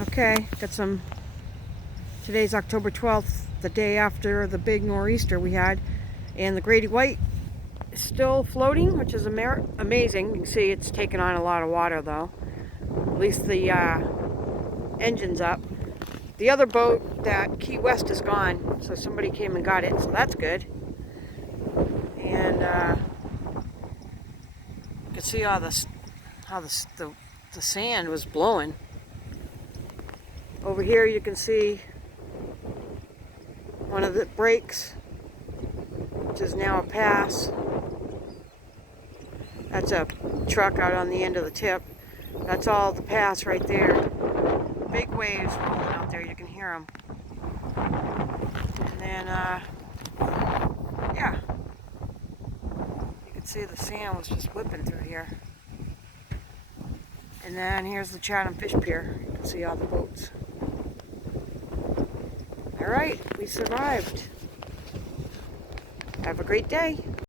Okay, got some. Today's October 12th, the day after the big nor'easter we had, and the Grady White is still floating, which is amazing. You can see it's taken on a lot of water though. At least the engine's up. The other boat, that Key West, is gone, so somebody came and got it, so that's good. And you can see how the sand was blowing. Over here you can see one of the breaks, which is now a pass. That's a truck out on the end of the tip. That's all the pass right there. Big waves rolling out there, you can hear them. And then, yeah, you can see the sand was just whipping through here. And then here's the Chatham Fish Pier. You can see all the boats. All right, we survived. Have a great day.